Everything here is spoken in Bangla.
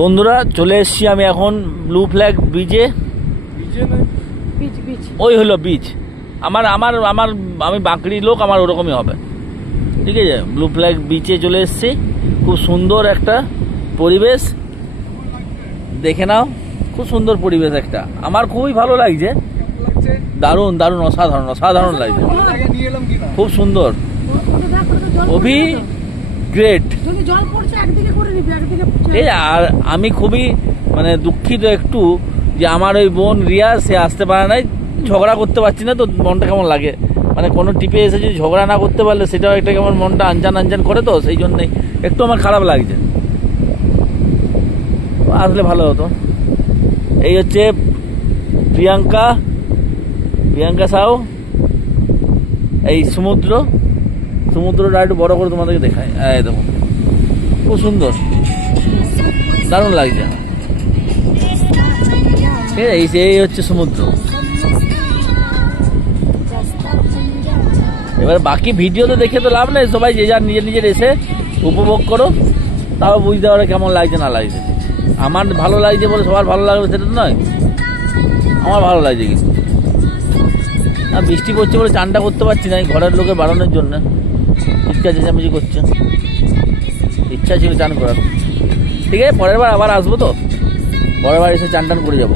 বন্ধুরা চলে এসেছি আমি এখন ব্লু ফ্ল্যাগ ব্রিজে। ওই হলো বিচ। আমার আমার আমার আমি বাঁকড়ি লোক, আমার ওরকমই হবে। ঠিক আছে, ব্লু ফ্ল্যাগ বিচে চলে এসেছি। খুব সুন্দর একটা পরিবেশ, দেখে নাও। খুব সুন্দর পরিবেশ একটা, আমার খুবই ভালো লাগছে। দারুণ দারুণ, অসাধারণ অসাধারণ লাগছে, খুব সুন্দর। খুবই গ্রেট। আর আমি খুবই মানে দুঃখিত একটু যে আমার ওই বোন রিয়া সে আসতে পারে নাই। ঝগড়া করতে পারছি না তো মনটা কেমন লাগে, মানে কোনো টিপে এসে যদি ঝগড়া না করতে পারলে সেটাও একটা কেমন মনটা আনজান আনজান করে, তো সেই জন্যই একটু আমার খারাপ লাগছে। আসলে ভালো হতো। এই হচ্ছে প্রিয়াঙ্কা সাউ। এই সমুদ্রটা একটু বড় করে তোমাদেরকে দেখায়। এই দেখো, খুব সুন্দর, দারুণ লাগছে। এই হচ্ছে সমুদ্র। এবার বাকি ভিডিওতে দেখে তো লাভ নেই, সবাই যে যার নিজের এসে উপভোগ করো, তাও বুঝতে পারো কেমন লাগছে না লাগছে। আমার ভালো লাগছে বলে সবার ভালো লাগবে সেটা তো নয়, আমার ভালো লাগছে। কিন্তু আর বৃষ্টি পড়ছে বলে চানটা করতে পারছি না, ঘরের লোকে বাড়ানোর জন্য চিৎকার চেঁচামেচি করছে। ইচ্ছা ছিল চান করার। ঠিক আছে, পরের বার আবার আসবো, তো পরের বার এসে চান টান করে যাবো।